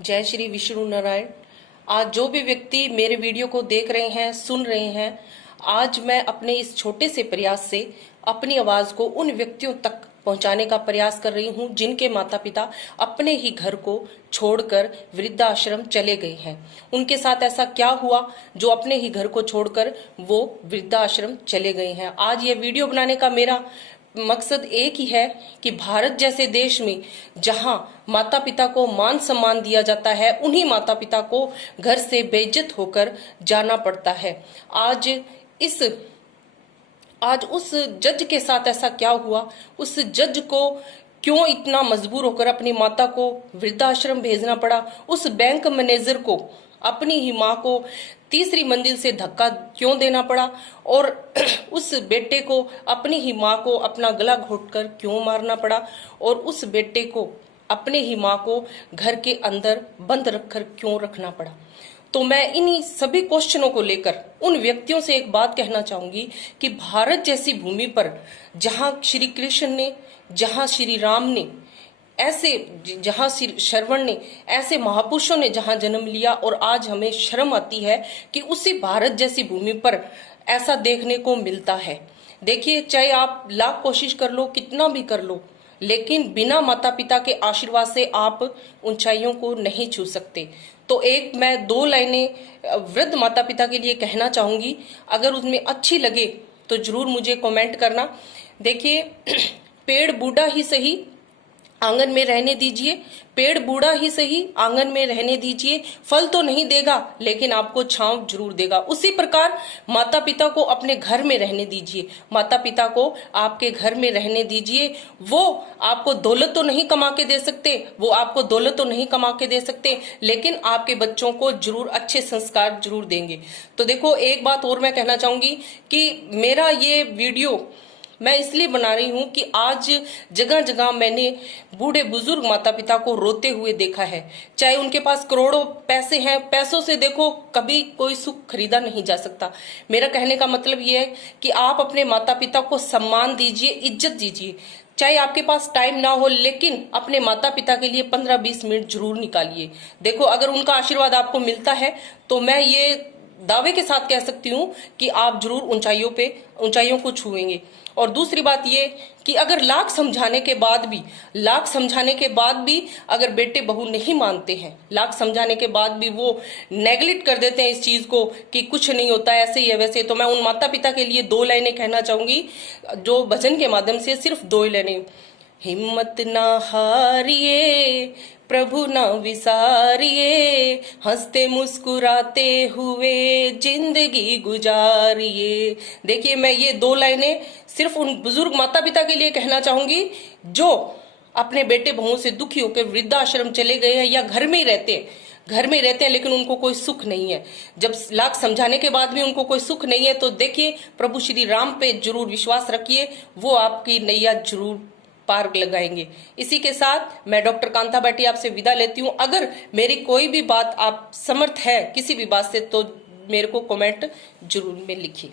जय श्री विष्णु नारायण। आज जो भी व्यक्ति मेरे वीडियो को देख रहे हैं, सुन रहे हैं, आज मैं अपने इस छोटे से प्रयास से अपनी आवाज को उन व्यक्तियों तक पहुंचाने का प्रयास कर रही हूं जिनके माता पिता अपने ही घर को छोड़कर वृद्धाश्रम चले गए हैं। उनके साथ ऐसा क्या हुआ जो अपने ही घर को छोड़कर वो वृद्धाश्रम चले गए हैं। आज ये वीडियो बनाने का मेरा मकसद एक ही है कि भारत जैसे देश में जहां माता पिता को मान सम्मान दिया जाता है, उन्हीं माता पिता को घर से बेइज्जत होकर जाना पड़ता है। आज उस जज के साथ ऐसा क्या हुआ, उस जज को क्यों इतना मजबूर होकर अपनी माता को वृद्धाश्रम भेजना पड़ा, उस बैंक मैनेजर को अपनी ही माँ को तीसरी मंजिल से धक्का क्यों देना पड़ा, और उस बेटे को अपनी ही माँ को अपना गला घोटकर क्यों मारना पड़ा, और उस बेटे को अपने ही माँ को घर के अंदर बंद रखकर क्यों रखना पड़ा। तो मैं इन्हीं सभी क्वेश्चनों को लेकर उन व्यक्तियों से एक बात कहना चाहूंगी कि भारत जैसी भूमि पर जहां श्री कृष्ण ने, जहां श्री राम ने जहां श्रवण ने, ऐसे महापुरुषों ने जहां जन्म लिया, और आज हमें शर्म आती है कि उसी भारत जैसी भूमि पर ऐसा देखने को मिलता है। देखिए, चाहे आप लाख कोशिश कर लो, कितना भी कर लो, लेकिन बिना माता पिता के आशीर्वाद से आप ऊंचाइयों को नहीं छू सकते। तो मैं 2 लाइनें वृद्ध माता पिता के लिए कहना चाहूंगी, अगर उसमें अच्छी लगे तो जरूर मुझे कमेंट करना। देखिए, पेड़ बूढ़ा ही सही आंगन में रहने दीजिए, पेड़ बूढ़ा ही सही आंगन में रहने दीजिए, फल तो नहीं देगा लेकिन आपको छांव जरूर देगा। उसी प्रकार माता पिता को अपने घर में रहने दीजिए, माता पिता को आपके घर में रहने दीजिए। वो आपको दौलत तो नहीं कमा के दे सकते, लेकिन आपके बच्चों को जरूर अच्छे संस्कार जरूर देंगे। तो देखो, एक बात और मैं कहना चाहूंगी कि मेरा ये वीडियो मैं इसलिए बना रही हूं कि आज जगह जगह मैंने बूढ़े बुजुर्ग माता पिता को रोते हुए देखा है। चाहे उनके पास करोड़ों पैसे हैं, पैसों से देखो कभी कोई सुख खरीदा नहीं जा सकता। मेरा कहने का मतलब ये है कि आप अपने माता पिता को सम्मान दीजिए, इज्जत दीजिए। चाहे आपके पास टाइम ना हो, लेकिन अपने माता पिता के लिए 15-20 मिनट जरूर निकालिए। देखो, अगर उनका आशीर्वाद आपको मिलता है तो मैं ये दावे के साथ कह सकती हूँ कि आप जरूर ऊंचाइयों को छुएंगे। और दूसरी बात ये कि अगर लाख समझाने के बाद भी अगर बेटे बहू नहीं मानते हैं, लाख समझाने के बाद भी वो नेग्लेक्ट कर देते हैं इस चीज को कि कुछ नहीं होता, ऐसे ही है वैसे, तो मैं उन माता पिता के लिए 2 लाइनें कहना चाहूंगी, जो भजन के माध्यम से सिर्फ 2 लाइनें। हिम्मत ना हारिए, प्रभु ना विसारिए, हंसते मुस्कुराते हुए जिंदगी गुजारिए। देखिए, मैं ये 2 लाइनें सिर्फ उन बुजुर्ग माता पिता के लिए कहना चाहूंगी जो अपने बेटे बहुओं से दुखी होकर वृद्धाश्रम चले गए हैं या घर में ही रहते हैं, लेकिन उनको कोई सुख नहीं है। जब लाख समझाने के बाद भी उनको कोई सुख नहीं है, तो देखिए, प्रभु श्री राम पे जरूर विश्वास रखिए, वो आपकी नैया जरूर पार लगाएंगे। इसी के साथ मैं डॉक्टर कांता भाटी आपसे विदा लेती हूँ। अगर मेरी कोई भी बात आप समर्थ है किसी भी बात से, तो मेरे को कमेंट जरूर में लिखिए।